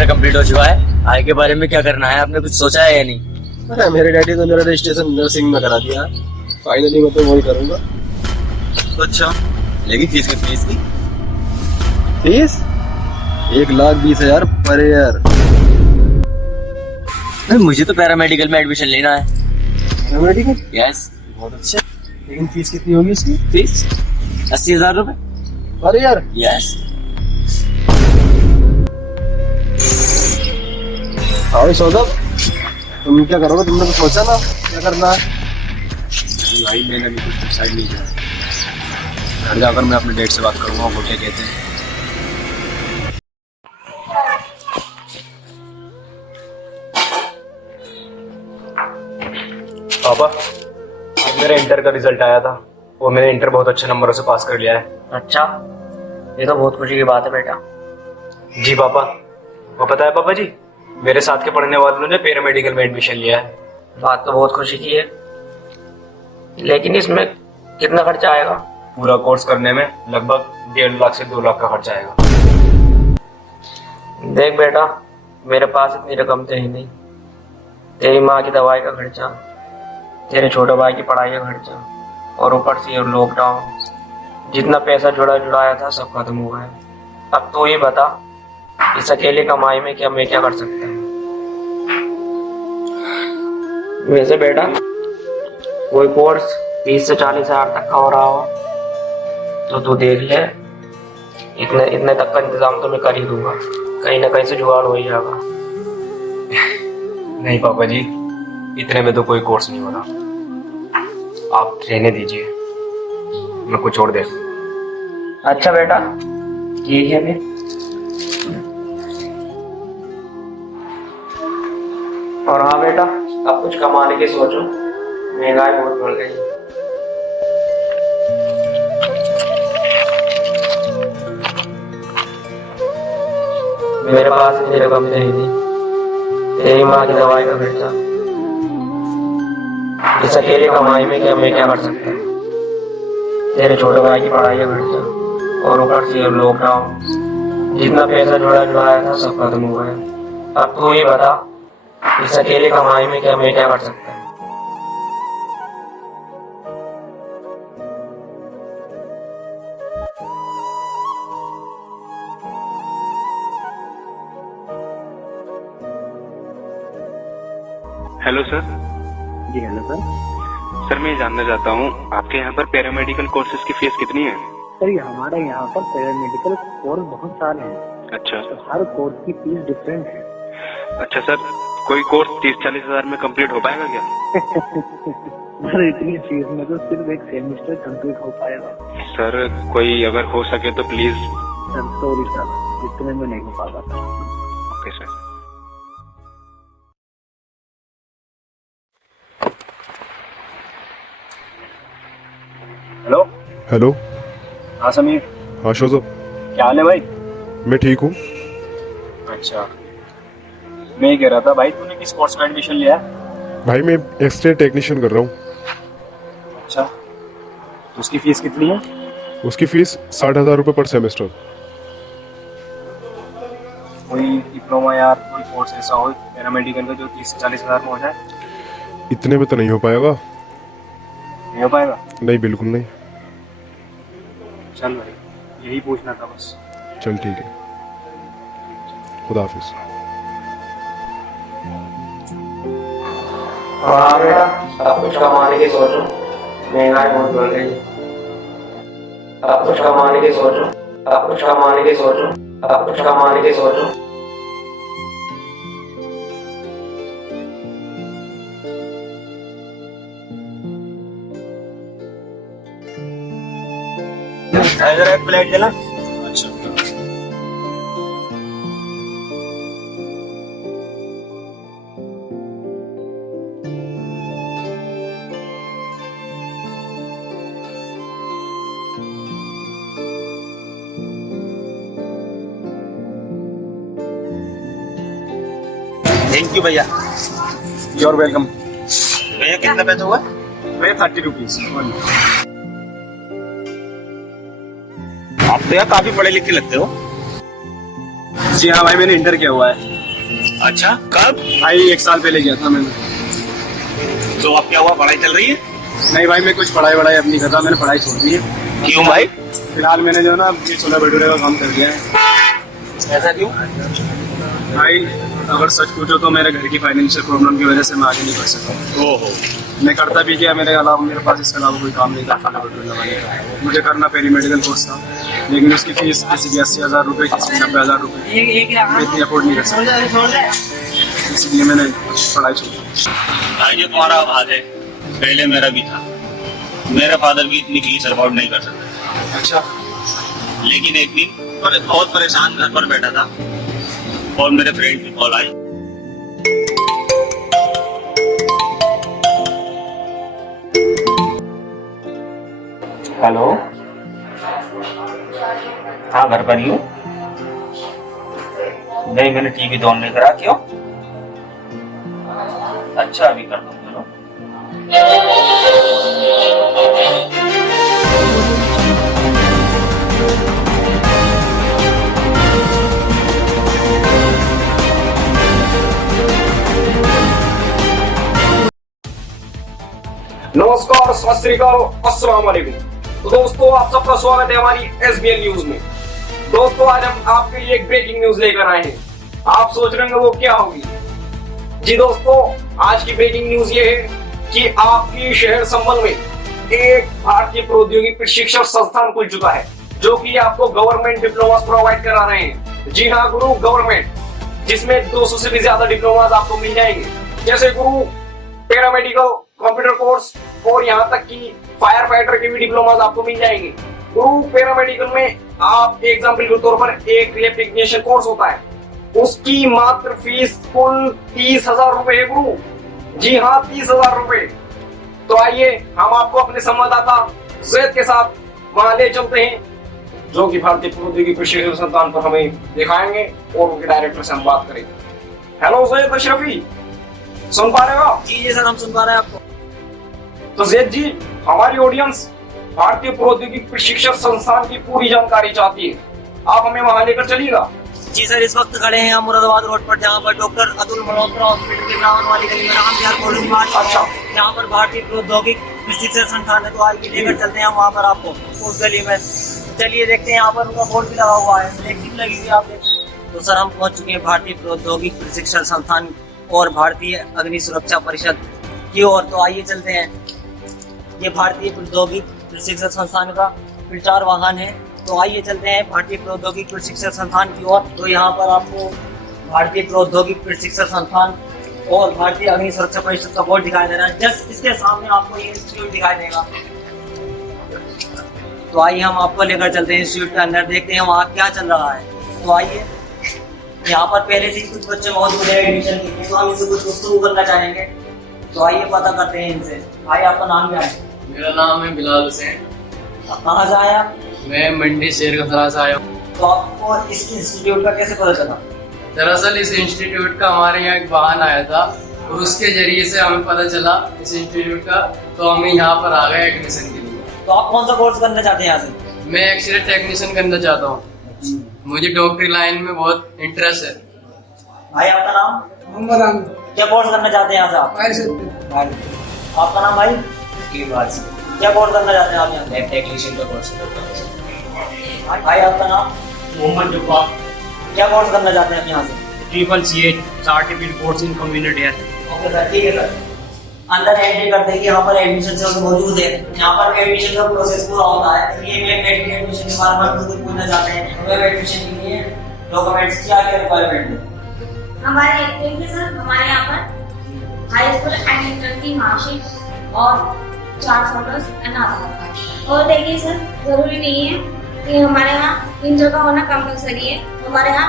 Inter complete हो चुका है, आगे के बारे में क्या करना है आपने कुछ सोचा है या नहीं? अरे मेरे डैडी तो मेरा रजिस्ट्रेशन नर्सिंग में करा दिया। फाइनली मैं तो वही करूंगा। तो अच्छा, लेकिन फीस की फीस 1,20,000 पर ईयर। मुझे तो पैरामेडिकल में एडमिशन लेना है। पैरामेडिकल? यस। बहुत अच्छा। लेकिन फीस कितनी होगी इसकी? फीस 80,000 रुपए पर ईयर? यस। हाँ सौरभ, तुम क्या करोगे? तुमने तो सोचा ना क्या करना है? भाई मैंने अभी कुछ डिसाइड नहीं किया। घर जाकर मैं अपने डैड से बात करूंगा वो क्या कहते हैं। पापा, आज मेरा इंटर का रिजल्ट आया था और मैंने इंटर बहुत अच्छे नंबरों से पास कर लिया है। अच्छा, ये तो बहुत खुशी की बात है बेटा। जी पापा, वो पता है पापा जी, मेरे साथ के पढ़ने वालों ने पैरामेडिकल में एडमिशन लिया है। बात तो बहुत खुशी की है, लेकिन इसमें कितना खर्चा आएगा? पूरा कोर्स करने में लगभग 1.5 लाख से 2 लाख का खर्चा आएगा। देख बेटा, मेरे पास इतनी रकम तो ही नहीं। तेरी माँ की दवाई का खर्चा, तेरे छोटे भाई की पढ़ाई का खर्चा, और ऊपर से ये लॉकडाउन, जितना पैसा जुड़ाया था सब खत्म हुआ है। अब तो ये बता, इस अकेले कमाई में मैं क्या कर सकता हूँ? वैसे बेटा, कोई कोर्स 30 से 40,000 तक का हो रहा हो तो तू देख ले। इतने तक का इंतजाम तो मैं कर ही दूंगा, कहीं ना कहीं से जुगाड़ हो ही जाएगा। नहीं पापा जी, इतने में तो कोई कोर्स नहीं हो रहा। आप रहने दीजिए, मैं कुछ और देख। अच्छा बेटा, ठीक है फिर। और हाँ बेटा, अब कुछ कमाने की सोचो, महंगाई बहुत बढ़ गई है। मेरे पास इतनी रकम नहीं थी। तेरी माँ की दवाई का खर्चा, इस अकेले कमाई में मैं क्या कर सकता हूँ? तेरे छोटे भाई की पढ़ाई का खर्चा, और ऊपर से लॉकडाउन, जितना पैसा जुड़ाया था सब खत्म हुआ है। अब तू ही बता, इस अकेले कमाई में मैं क्या कर सकता हूँ? Hello sir. जी हेलो सर। सर मैं जानना चाहता हूँ आपके यहाँ पर पैरामेडिकल कोर्सेज की फीस कितनी है? सर हमारे यहाँ पर पैरामेडिकल कोर्स बहुत सारे हैं। अच्छा तो हर कोर्स की फीस डिफरेंट है। अच्छा सर, कोई कोर्स 30-40 हजार में कंप्लीट हो पाएगा क्या? सर इतनी फीस में तो सिर्फ एक सेमेस्टर कंप्लीट हो पाएगा। सर कोई अगर हो सके तो प्लीज। सर सॉरी सर, इतने में नहीं हो पाएगा sir. Okay sir. Hello. Hello. हाँ समीर। हाँ शोजब, क्या हाल है भाई? मैं ठीक हूँ। अच्छा, मैं ये कह रहा था भाई, तूने किस कोर्स में एडमिशन लिया है? भाई मैं एक्सरे टेक्नीशियन कर रहा हूँ। अच्छा, तो उसकी फीस कितनी है? उसकी फीस 60,000 रुपये पर सेमेस्टर। कोई डिप्लोमा या कोई कोर्स ऐसा हो पैरामेडिकल का जो 30-40 हजार में हो जाए? इतने में तो नहीं हो पाएगा। नहीं हो पाएगा? नहीं, बिल्कुल नहीं। चल भाई, यही पूछना था बस। चल ठीक है, खुदा हाफिज। हाँ बेटा, अब कुछ कमाने की सोचो, महंगाई बहुत बढ़ गई है। अब कुछ कमाने की सोचो, अब कुछ कमाने की सोचो, अब कुछ कमाने की सोचो। जरा एक प्लेट देना। अच्छा। थैंक यू भैया। You are welcome. भैया कितना पैसा हुआ? भैया 30 रुपीज। आप तो यार काफी पढ़े लिखे लगते हो। जी हाँ भाई, मैंने इंटर किया हुआ है अच्छा, कब? भाई। 1 साल पहले किया था मैंने। तो अब क्या हुआ, पढ़ाई चल रही है? नहीं भाई, मैं कुछ पढ़ाई वढ़ाई अब नहीं कर रहा, मैंने पढ़ाई छोड़ दी है। क्यों भाई? फिलहाल मैंने जो है ना ये छोला भटूरे का काम कर दिया है। ऐसा क्यों? भाई अगर सच पूछो तो मेरे घर की फाइनेंशियल प्रॉब्लम की वजह से मैं आगे नहीं बढ़ सका। ओहो, मैं करता भी क्या, मेरे अलावा मेरे पास इसके अलावा कोई काम नहीं था छोला भटूरे लगाने का। मुझे करना पेरी मेडिकल कोर्स था, लेकिन उसकी फीस किसी की 80,000 रुपये, किसी की 90,000 रुपये, मैं इतनी अफोर्ड नहीं कर सकता, इसलिए मैंने पढ़ाई छोड़ दी। भाई ये तुम्हारा आवाज है, पहले मेरा भी था। मेरा फादर भी इतनी फीस अफोर्ड नहीं कर सकता। अच्छा, लेकिन एक दिन बहुत परेशान घर पर बैठा था और मेरे फ्रेंड की कॉल आई। हेलो, हाँ घर पर ही हूँ। नहीं, मैंने टीवी तो ऑन नहीं करा। क्यों? अच्छा, अभी कर दूंगा। नमस्कार, सत श्री अकाल, अस्सलाम वालेकुम। तो दोस्तों, आप सबका स्वागत है हमारी SBN न्यूज में। दोस्तों, आज हम आपके लिए एक ब्रेकिंग न्यूज लेकर आए हैं। आप सोच रहे होंगे वो क्या होगी। जी दोस्तों, आज की ब्रेकिंग न्यूज ये है कि आपके शहर संबल में एक भारतीय प्रौद्योगिकी प्रशिक्षण संस्थान खुल चुका है, जो कि आपको गवर्नमेंट डिप्लोमा प्रोवाइड करा रहे हैं। जी हाँ गुरु, गवर्नमेंट, जिसमें 200 से भी ज्यादा डिप्लोमा आपको मिल जाएंगे, जैसे गुरु पैरामेडिकल, कंप्यूटर कोर्स और यहाँ तक कि फायर फाइटर के भी डिप्लोमा आपको मिल जाएंगे। गुरु पैरामेडिकल में आप एग्जाम्पल के तौर पर एक लैब टेक्नीशियन कोर्स होता है, उसकी मात्र फीस कुल 30,000 रुपए है गुरु। जी हाँ, 30,000 रुपए। तो आइए हम आपको अपने संवाददाता जैद के साथ वहां ले चलते हैं, जो कि भारतीय प्रौद्योगिकी प्रशिक्षण संस्थान पर हमें दिखाएंगे और उनके डायरेक्टर से हम बात करेंगे। हेलो जैद अशरफी, सुन पा रहे हो? जी सर, हम सुन पा रहे हैं आपको। तो जैद जी, हमारी ऑडियंस भारतीय प्रौद्योगिकी प्रशिक्षण संस्थान की पूरी जानकारी चाहती है, आप हमें वहां लेकर चलिएगा। जी सर, इस वक्त खड़े हैं हम मुरादाबाद रोड पर, जहाँ पर डॉक्टर अतुल मल्होत्रा हॉस्पिटल के नाम वाली गली में राम विहार कॉलोनी में अच्छा, यहाँ पर भारतीय प्रौद्योगिकी प्रशिक्षण संस्थान है। तो आइए लेकर चलते हैं हम वहाँ पर आपको, उस गली में। चलिए देखते हैं, यहाँ पर उनका बोर्ड भी लगा हुआ है, फ्लेक्सी लगी हुई है आप देख। तो सर, हम पहुँच चुके हैं भारतीय प्रौद्योगिकी प्रशिक्षण संस्थान और भारतीय अग्नि सुरक्षा परिषद की ओर। तो आइए चलते हैं। ये भारतीय प्रौद्योगिकी प्रशिक्षण संस्थान का प्रचार वाहन है। तो आइए चलते हैं भारतीय प्रौद्योगिकी प्रशिक्षण संस्थान की ओर। तो यहाँ पर आपको भारतीय प्रौद्योगिकी प्रशिक्षण संस्थान और भारतीय अग्नि सुरक्षा परिषद का बोर्ड दिखाई दे रहा है। जस्ट इसके सामने आपको ये इंस्टीट्यूट दिखाई देगा। तो आइए हम आपको लेकर चलते हैं इंस्टीट्यूट के अंदर, देखते हैं वहाँ क्या चल रहा है। तो आइए, यहाँ पर पहले से ही कुछ बच्चे मौजूद हैं एडमिशन के लिए, तो हम इनसे कुछ गुफ्तगू करना चाहेंगे। तो आइए पता करते हैं इनसे। भाई, आपका नाम क्या है? मेरा नाम है बिलाल हुसैन। कहाँ से आया? मैं मंडी शेर खतरा से आया हूँ। तो आपको इस इंस्टीट्यूट का कैसे पता चला? दरअसल इस इंस्टीट्यूट का हमारे यहाँ एक वाहन आया था और उसके जरिए से हमें पता चला इस इंस्टीट्यूट का, तो हम यहाँ पर आ गए एडमिशन के लिए। तो आप कौन सा कोर्स करना चाहते हैं यहाँ से? मैं एक्सरे टेक्नीशियन करना चाहता हूँ। मुझे डॉक्टरी लाइन में बहुत इंटरेस्ट है। भाई, आपका नाम? मोहम्मद आमिर। क्या कोर्स करना चाहते हैं यहाँ से आप? आपका नाम भाई? क्या कोर्स करना चाहते हैं आप यहाँ से? टेक्नीशियन का कोर्स। भाई, आपका नाम? मोहम्मद जुब्बार। क्या कोर्स करना चाहते हैं आप यहाँ से? CCA certificate course in community health. Okay sir, ठीक है सर। अंदर एंट्री करते हैं कि यहाँ पर एडमिशन सेंटर मौजूद है। यहाँ पर एडमिशन का प्रोसेस पूरा होता है। तो ये मेडिकल एडमिशन के बारे में कुछ पूछना चाहते हैं। वेब एडमिशन के लिए डॉक्यूमेंट्स क्या क्या रिक्वायरमेंट है? हमारे देखिए सर, हमारे यहाँ पर हाई स्कूल एंड इंटर की मार्कशीट और 4 फोटोज एंड आधार कार्ड। और देखिए सर, जरूरी नहीं है कि हमारे यहाँ इंटर का होना कंपलसरी है। हमारे यहाँ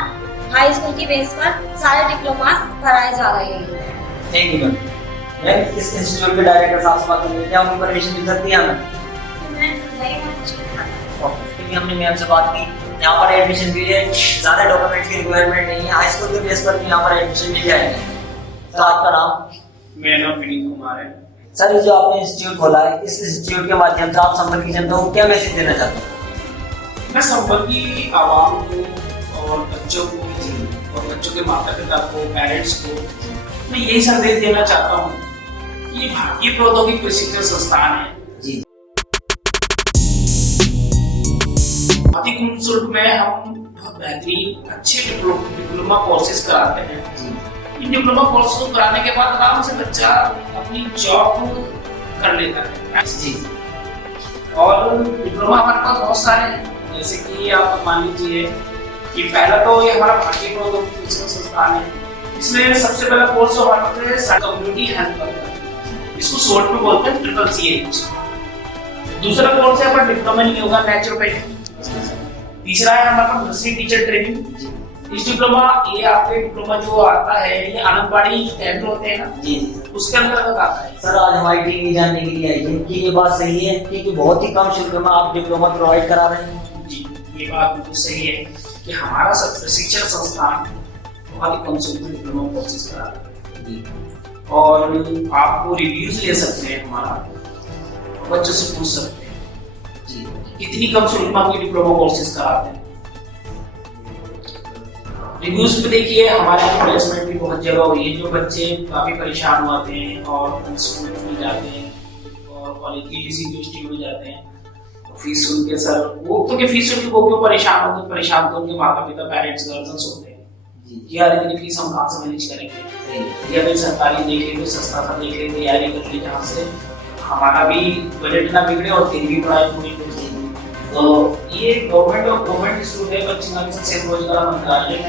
हाई स्कूल की बेस पर सारे डिप्लोमास कराए जा रहे हैं। एक मिनट, मैं इस इंस्टीट्यूट के डायरेक्टर साहब से बात करेंगे, क्या उनको परमिशन मिल सकती है हमें? क्योंकि हमने मैम से बात की, यहाँ पर एडमिशन के लिए ज़्यादा डॉक्यूमेंट्स की रिक्वायरमेंट नहीं है, हाई स्कूल के बेस पर भी यहाँ पर एडमिशन मिल जाएंगे। सर, आपका नाम? मेरा नाम विनीत कुमार है। सर, ये जो आपने इंस्टीट्यूट खोला है, इस इंस्टीट्यूट के माध्यम से आप संबल की जनता को क्या मैसेज देना चाहते हैं? मैं संबल की आवाम को और बच्चों को और बच्चों के माता पिता को, पेरेंट्स को मैं यही संदेश देना चाहता हूँ कि भारतीय प्रौद्योगिकी प्रशिक्षण संस्थान है बहुत ही कम शुल्क में हम बहुत बेहतरीन अच्छे डिप्लोमा कोर्सेज कराते हैं। इन डिप्लोमा कोर्स को कराने के बाद आराम से बच्चा अपनी जॉब कर लेता है जी। और डिप्लोमा हमारे पास बहुत सारे हैं, जैसे कि आप मान लीजिए कि पहला तो ये हमारा भारतीय प्रौद्योगिकी प्रशिक्षण संस्थान है। इसमें सबसे पहला कोर्स हमारे कम्युनिटी हेल्थ पर है, इसको शॉर्ट में बोलते हैं CCH। दूसरा कोर्स है हमारा डिप्लोमा इन योगा नेचुरोपैथी। तीसरा है हमारा नर्सरी टीचर ट्रेनिंग। इस डिप्लोमा ये आपके डिप्लोमा जो आता है ये आंगनबाड़ी केंद्र होते हैं ना जी, उसके अंतर्गत आता है। सर आज हमारी टीम ये जानने के लिए आई है कि ये बात सही है कि बहुत ही कम शुल्क में आप डिप्लोमा प्रोवाइड करा रहे हैं। जी, ये बात बिल्कुल सही है कि हमारा प्रशिक्षण संस्थान बहुत ही कम शुल्क में डिप्लोमा कोर्सेज करा रहा है जी। और आपको रिव्यूज ले सकते हैं हमारा, बच्चों से पूछ सकते हैं जी कितनी कम शुल्क में आपकी डिप्लोमा कोर्सेज कराते हैं। रिव्यूज पे देखिए हमारे यहाँ प्लेसमेंट भी बहुत जगह हुई है, जो बच्चे काफी परेशान हुए हैं और स्कूल में जाते हैं और कॉलेज की किसी यूनिवर्सिटी में जाते हैं तो फीस सुन के सर वो तो के फीस सुन के वो क्यों परेशान तो उनके माता पिता पेरेंट्स गार्जियंस होते हैं कि यार इतनी फीस हम कहाँ से मैनेज करेंगे, या फिर सरकारी देख ले, संस्था का देख ले, तैयारी कर ले जहाँ से हमारा भी बजट ना बिगड़े और तेरी भी पढ़ाई पूरी हो जाए। तो ये गवर्नमेंट और गवर्नमेंट स्टूडेंट बच्चे से रोजगार मंत्रालय में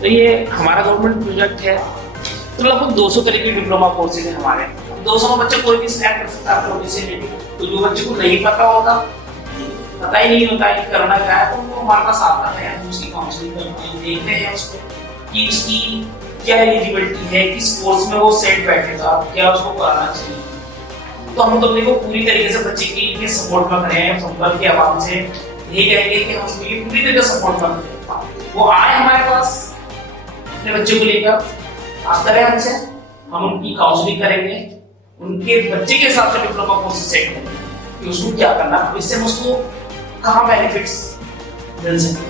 तो ये हमारा गवर्नमेंट प्रोजेक्ट है। तो लगभग 200 तरह की डिप्लोमा कोर्सेज है हमारे। 200 में बच्चा कोई भी सिलेक्ट कर सकता है। तो जो बच्चे को नहीं पता होता, पता ही नहीं होता है कि करना क्या है, तो वो हमारे पास आता है, हम उसकी काउंसलिंग करते हैं, देखते हैं उसको कि उसकी क्या एलिजिबिलिटी है, किस कोर्स में वो सेट बैठेगा, क्या उसको कराना चाहिए। तो हम तो देखो पूरी तरीके से बच्चे के सपोर्ट में खड़े हैं। संपर्क के आवाम से यही कहेंगे कि हम उसके लिए पूरी तरीके से सपोर्ट में खड़े। वो आए हमारे पास अपने बच्चे को लेकर, बात करें हमसे, हम उनकी काउंसलिंग करेंगे, उनके बच्चे के हिसाब से डिप्लोमा कोर्स सेट करेंगे कि उसको क्या करना है, इससे हम उसको कहाँ बेनिफिट्स मिल सके।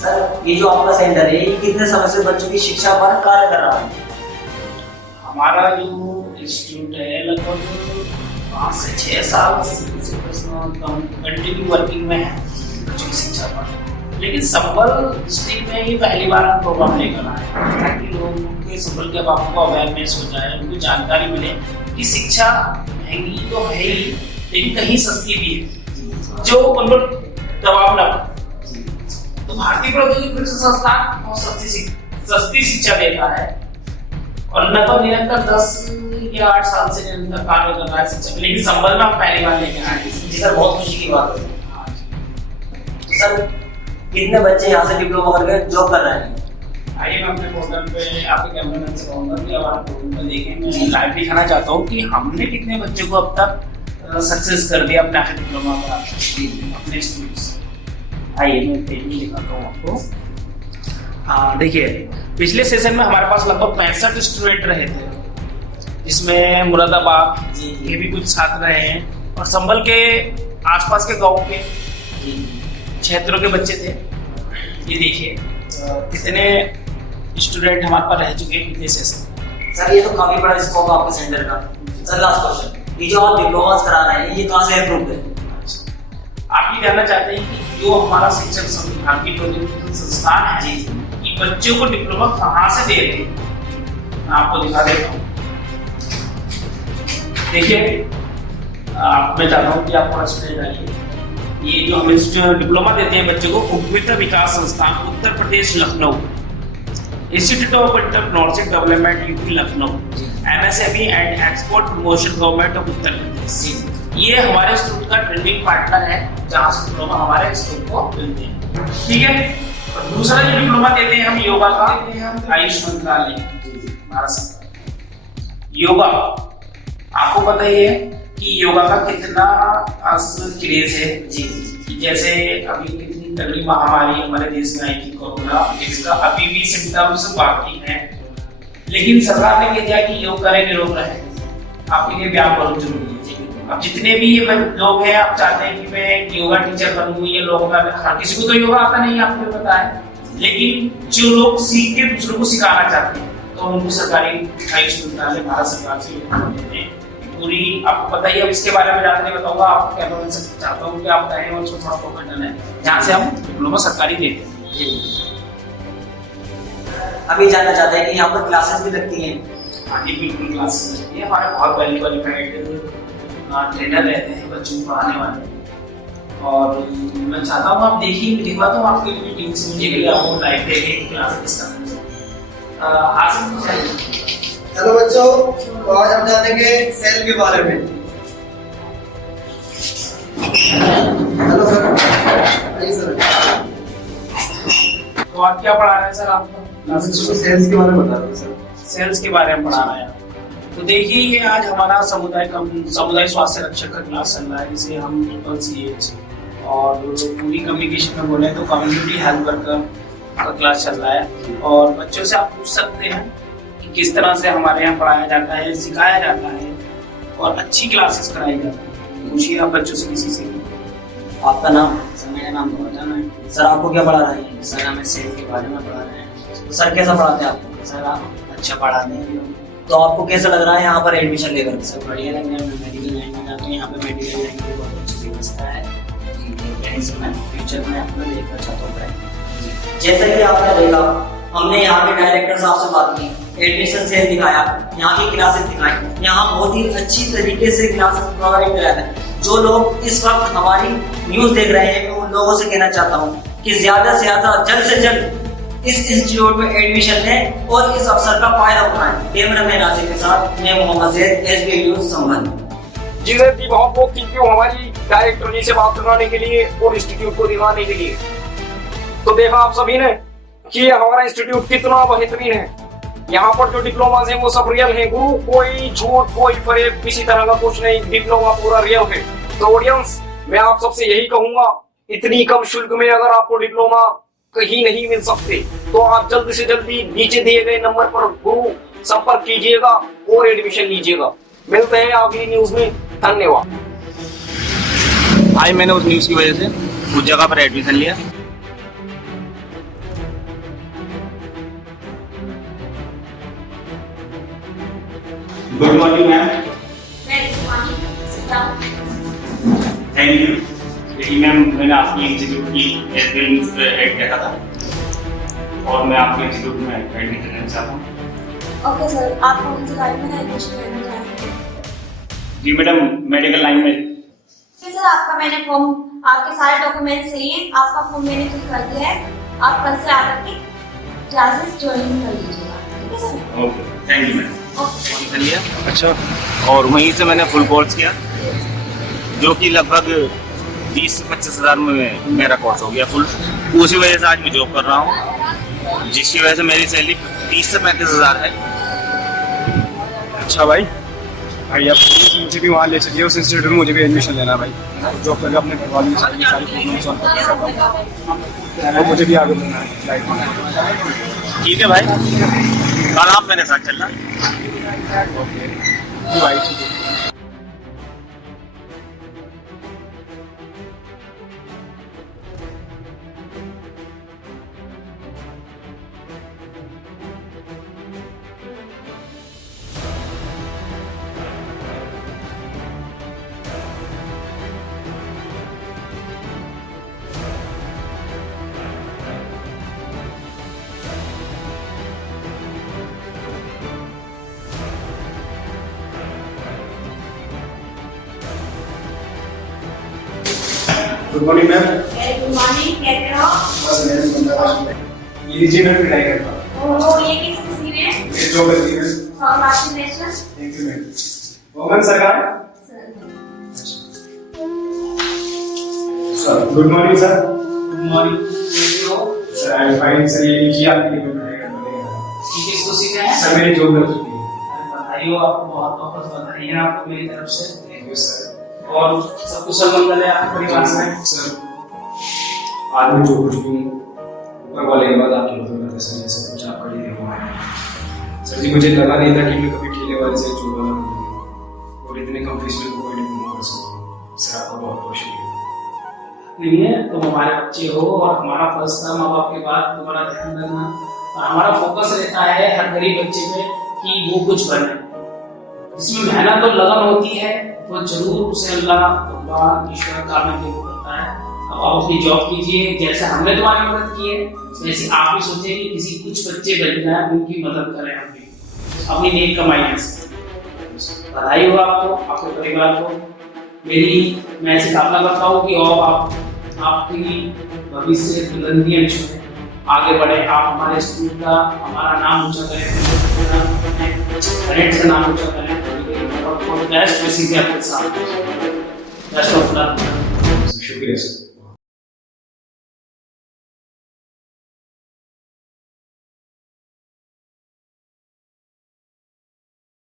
सर ये जो आपका सेंटर है ये कितने समय से बच्चों की शिक्षा पर कार्य कर रहा है? हमारा जो इंस्टीट्यूट है लगभग 5 से 6 साल से कंटिन्यू वर्किंग में है बच्चों की शिक्षा पर। लेकिन संबल डिस्ट्रिक्ट में ये पहली बार हम प्रोग्राम लेकर आए ताकि लोगों के संबल के बाबू को अवेयरनेस हो जाए, उनको जानकारी मिले कि शिक्षा महंगी तो है ही लेकिन कहीं सस्ती भी है, जो उनको दबाव न पड़े। तो भारतीय प्रौद्योगिकी प्रशिक्षण संस्थान बहुत सस्ती शिक्षा देता है और लगभग निरंतर 10 या 8 साल से निरंतर कार्य कर रहा है शिक्षा। लेकिन संबल में हम पहली बार लेके आए। सर बहुत खुशी की बात है। सर कितने बच्चे यहाँ से डिप्लोमा करके जॉब कर रहे हैं? आइए मैं अपने पोर्टल पे आपके कैमरामैन से कहूँगा कि अब आप पोर्टल पे देखें। मैं लाइव दिखाना चाहता हूँ कि हमने कितने बच्चों को अब तक सक्सेस कर दिया अपने डिप्लोमा का अपने स्टूडेंट्स। आइए मैं पेज में दिखाता हूँ आपको। देखिए पिछले सेशन में हमारे पास लगभग 65 स्टूडेंट रहे थे, जिसमें मुरादाबाद के भी कुछ छात्र रहे हैं और संबल के आसपास के गाँव के क्षेत्रों के बच्चे थे। ये देखिए कितने स्टूडेंट हमारे पास रह चुके हैं पिछले सेशन। सर ये तो काफी बड़ा स्कोप है आपके सेंटर का। सर लास्ट क्वेश्चन, ये जो आप डिप्लोमा करा रहे हैं ये कहाँ से अप्रूव्ड है? आप ये जानना चाहते हैं कि जो हमारा शिक्षक भारतीय प्रौद्योगिकी संस्थान है जी, कि बच्चों को डिप्लोमा कहाँ से दे रहे हैं, मैं आपको दिखा देता हूँ। देखिए मैं चाहता हूँ कि आपको एक्सप्लेन आइए। ये जो हम जो डिप्लोमा देते हैं बच्चों को, उपमित्र विकास संस्थान Uttar Pradesh Lucknow, institute of entrepreneurship development UP Lucknow, MSME and export promotion government of Uttar Pradesh, ये हमारे इंस्टीट्यूट का ट्रेनिंग पार्टनर है जहाँ से डिप्लोमा हमारे इंस्टीट्यूट को मिलते हैं। ठीक है। और दूसरा जो डिप्लोमा देते हैं हम योगा का, देते हैं हम आयुष मंत्रालय भारत सरकार। योगा आपको पता ही है कि योगा का कितना क्रेज है जी। जैसे अभी कितनी तगड़ी महामारी हमारे देश में आई थी कोरोना, जिसका अभी भी सिम्टम्स बाकी हैं, लेकिन सरकार ने कह दिया कि योग करें निरोग रहें, आपके लिए व्यायाम बहुत जरूरी है। अब जितने भी ये लोग हैं, आप चाहते हैं कि मैं योगा टीचर बनूं, ये लोगों का हर किसी को तो योगा आता नहीं, आपको पता है, लेकिन जो लोग सीख के दूसरों को सिखाना चाहते हैं तो उनको सरकारी आयुष विद्यालय भारत सरकार से पूरी, आपको पता ही है। अब इसके बारे में ज़्यादा नहीं बताऊंगा, आपको क्या बोल सकते चाहता हूँ कि आप कहें, और छोटा प्रोफेशनल है जहाँ से हम डिप्लोमा सरकारी देते हैं। अभी जानना चाहते हैं कि यहाँ पर क्लासेस भी लगती हैं? हाँ जी, बिल्कुल क्लासेस लगती है। हमारे बहुत वेल क्वालिफाइड ट्रेनर रहते हैं बच्चों को पढ़ाने वाले, और मैं चाहता हूँ आप देखिए, दिखवाता हूँ आपके लिए टीम से मुझे कि आपको लाइव देखें क्लासेस करना। हेलो बच्चों, तो आज हम जानेंगे सेल के बारे में। हेलो सर, सर तो आप क्या पढ़ा रहे हैं सर? आपको सेल्स के बारे में बता रहे हैं सर। सेल्स के बारे में पढ़ा रहे हैं। तो देखिए, ये आज हमारा समुदाय स्वास्थ्य रक्षक का क्लास चल रहा है, जिसे हम CH और पूरी कम्युनिकेशन में बोले तो कम्युनिटी हेल्थ वर्कर का क्लास चल रहा है। और बच्चों से आप पूछ सकते हैं कि किस तरह से हमारे यहाँ पढ़ाया जाता है, सिखाया जाता है और अच्छी क्लासेस कराई जाती है। पूछिए आप बच्चों से किसी से। आपका नाम? सर मेरा नाम तो बताना है। सर आपको क्या पढ़ा रहे हैं? सर हमें सेल के बारे में पढ़ा रहे हैं। तो सर कैसा पढ़ाते हैं आपको? सर आप अच्छा पढ़ाते हैं। तो आपको कैसा लग रहा है यहाँ पर एडमिशन लेकर? सर बढ़िया लग रहा है। मैं मेडिकल लाइन में जाता हूँ, यहाँ पे मेडिकल लाइन की बहुत अच्छी व्यवस्था है, से मैं फ्यूचर में अपना देखना चाहता हूँ। जैसा कि आपने देखा, हमने यहाँ के डायरेक्टर साहब से बात की, एडमिशन सेल दिखाया, यहाँ की क्लासेस दिखाई, यहाँ बहुत ही अच्छी तरीके से क्लासेस प्रोवाइड कराया है। जो लोग इस वक्त हमारी न्यूज़ देख रहे हैं, मैं उन लोगों से कहना चाहता हूँ कि ज्यादा से ज्यादा जल्द से जल्द इस इंस्टीट्यूट में एडमिशन लें और इस अवसर का फायदा उठाएं। कैमरामैन नासिर के साथ मैं मोहम्मद ज़ैद, SBI न्यूज़ संभल। जी सर जी, बहुत बहुत थैंक यू हमारी डायरेक्टर जी से बात करवाने के लिए और इंस्टीट्यूट को दिखाने के लिए। तो देखा आप सभी ने कि हमारा इंस्टीट्यूट कितना बेहतरीन है। यहाँ पर जो डिप्लोमा है वो सब रियल है गुरु, कोई झूठ कोई फरेब किसी तरह का कुछ नहीं, डिप्लोमा पूरा रियल है। तो ऑडियंस, मैं आप सबसे यही कहूंगा, इतनी कम शुल्क में अगर आपको डिप्लोमा कहीं नहीं मिल सकते तो आप जल्द से जल्दी नीचे दिए गए नंबर पर गुरु संपर्क कीजिएगा और एडमिशन लीजिएगा। मिलते हैं अगली न्यूज में, धन्यवाद। आज मैंने उस न्यूज़ की वजह से उस जगह पर एडमिशन लिया। Good morning ma'am. Thank you. देखिए मैम, मैंने आपकी इंस्टीट्यूट की SBI न्यूज़ पे ऐड देखा था और मैं आपके इंस्टीट्यूट में एडमिशन लेना चाहता हूँ। ओके सर, आप कौन सी लाइन में एडमिशन लेना चाहेंगे? जी मैडम, मेडिकल लाइन में। सर आपका मैंने फॉर्म, आपके सारे डॉक्यूमेंट सही हैं, आपका फॉर्म मैंने फिल कर दिया है। आप कल से आकर के क्लासेस ज्वाइन कर लीजिएगा, ठीक है sir? Okay, thank you madam. Okay. लिया अच्छा, और वहीं से मैंने फुल कोर्स किया, जो कि लगभग 20 से 25 हज़ार में मेरा कोर्स हो गया फुल। उसी वजह से आज मैं जॉब कर रहा हूँ, जिसकी वजह से मेरी सैलरी 30 से 35 हज़ार है। अच्छा भाई, भाई आप मुझे भी वहाँ ले चलिए, उस इंस्टीट्यूट में मुझे भी एडमिशन लेना भाई। जॉब करके अपने घर वालों की सारी प्रॉब्लम सॉल्व करना और मुझे भी आगे बढ़ना है लाइफ में। ठीक है भाई, कल आप मेरे साथ चलना। ओके भाई, ठीक है। Good morning ma'am. Good morning, कैसे हो? ये लीजिए मैम, ट्राई करता हूँ। ओह, ये किस खुशी में? ये जो करती है। Congratulation. Thank you ma'am. Mohan Sarkar. Sir good morning sir. Good morning. Sir I am fine sir. ये लीजिए, आपके लिए मैं ट्राई करता हूँ। ये किस खुशी में है? सर मेरी जॉब लग चुकी है। बधाई हो, आपको बहुत बहुत बधाई है आपको मेरी तरफ से। Thank you sir. और सब कुशल मंगल है आपके परिवार में? सर आज मैं जो कुछ भी ऊपर वाले के बाद आपकी मदद करते सर, ये सब कुछ आपका ही हुआ है सर जी। मुझे लगा नहीं था कि मैं कभी ठेले वाले से जोड़ वाला बनूंगा और इतने कम फीस में कोई डिप्लोमा कर सर आपका बहुत बहुत शुक्रिया। नहीं है तुम हमारे बच्चे हो और हमारा फर्ज था माँ बाप के बाद तुम्हारा ध्यान रखना, और हमारा फोकस रहता है हर गरीब बच्चे पे कि वो कुछ बने। जिसमें मेहनत और लगन होती है तो जरूर उसे अल्लाह भगवान ईश्वर कामयाबी करता है। अब आप अपनी जॉब कीजिए, जैसे हमने तुम्हारी मदद की है वैसे आप भी सोचिए कि किसी कुछ बच्चे बन जाए उनकी मदद करें अपनी नेक कमाई से। बधाई हो आपको, आपके परिवार को। मैं ऐसी कामना करता हूँ कि और आपकी भविष्य बुलंदियां छुए, आगे बढ़े, आप हमारे स्कूल का हमारा नाम ऊंचा करें, पेरेंट्स का नाम ऊंचा करें। बेस्ट विशेष आपके साथ, बेस्ट ऑफ लक। शुक्रिया सर।